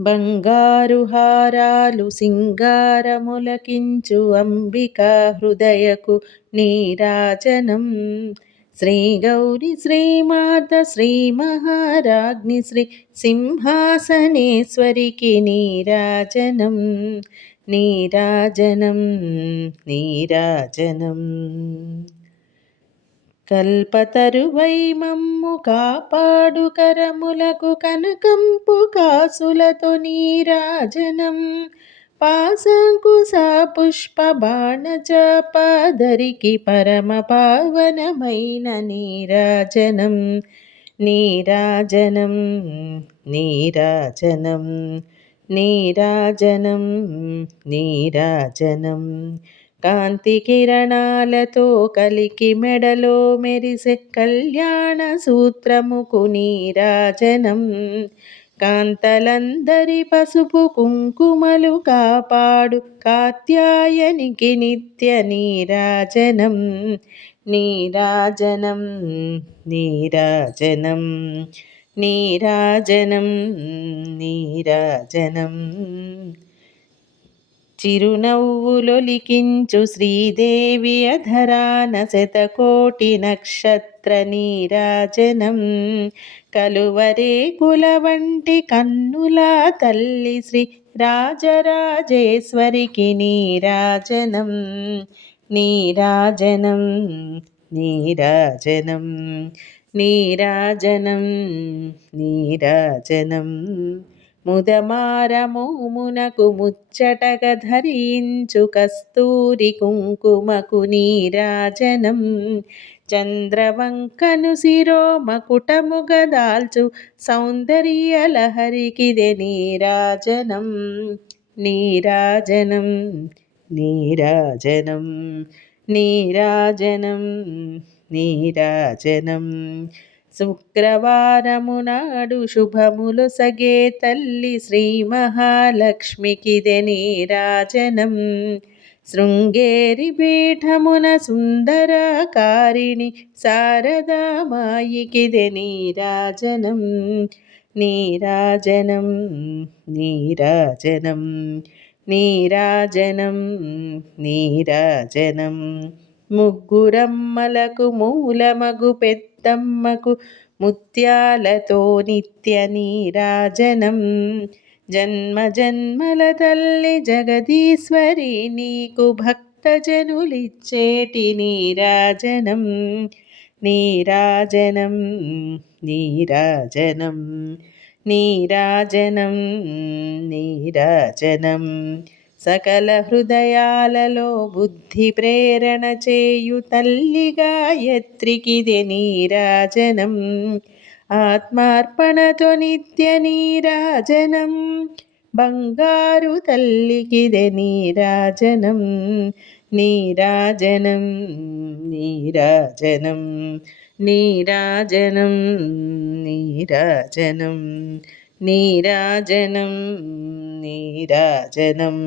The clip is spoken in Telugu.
బంగారు హారాలు సింగారములకించు అంబికా హృదయకు నీరాజనం. శ్రీ గౌరి శ్రీమాత శ్రీ మహారాజ్ఞి శ్రీ సింహాసనేశ్వరికి నీరాజనం. నీరాజనం నీరాజనం. కల్పతరువై మమ్ము కాపాడు కరములకు కనకంపు కాసులతో నీరాజనం. పాశంకుశ పుష్ప బాణచాపాదరికి పరమ పావనమైన నీరాజనం. నీరాజనం నీరాజనం నీరాజనం నీరాజనం. కాంతి కిరణాలతో కలికి మెడలో మెరిసే కళ్యాణ సూత్రముకు నీరాజనం. కాంతలందరి పసుపు కుంకుమలు కాపాడు కాత్యాయనికి నిత్య నీరాజనం. నీరాజనం నీరాజనం నీరాజనం నీరాజనం. చిరునవ్వులొలికించు శ్రీదేవి అధరాన శతకోటి నక్షత్ర నీరాజనం. కలువరేకుల వంటి కన్నుల తల్లి శ్రీ రాజరాజేశ్వరికి నీరాజనం. నీరాజనం నీరాజనం నీరాజనం నీరాజనం. ముదమారమోమునకు ముచ్చటగ ధరించు కస్తూరి కుంకుమకు నీరాజనం. చంద్రవంకను శిరోమకుటముగ దాల్చు సౌందర్య లహరికిదే నీరాజనం. నీరాజనం నీరాజనం నీరాజనం నీరాజనం. శుక్రవారము నాడు శుభములు సగే తల్లి శ్రీ మహాలక్ష్మికిదే నీరాజనం. శృంగేరి పీఠమున సుందరకారిణి శారదామాయికిదే నీరాజనం. నీరాజనం నీరాజనం నీరాజనం నీరాజనం. ముగ్గురమ్మలకు మూలమగు పెద్దమ్మకు ముత్యాలతో నిత్య నీరాజనం. జన్మ జన్మల తల్లి జగదీశ్వరి నీకు భక్తజనులిచ్చేటి నీరాజనం. నీరాజనం నీరాజనం నీరాజనం నీరాజనం. సకల హృదయాలలో బుద్ధి ప్రేరణ చేయు తల్లి గాయత్రికిదే నీరాజనం. ఆత్మార్పణతో నిత్య నీరాజనం. బంగారు తల్లికిదే నీరాజనం. నీరాజనం నీరాజనం నీరాజనం నీరాజనం నీరాజనం నీరాజనం.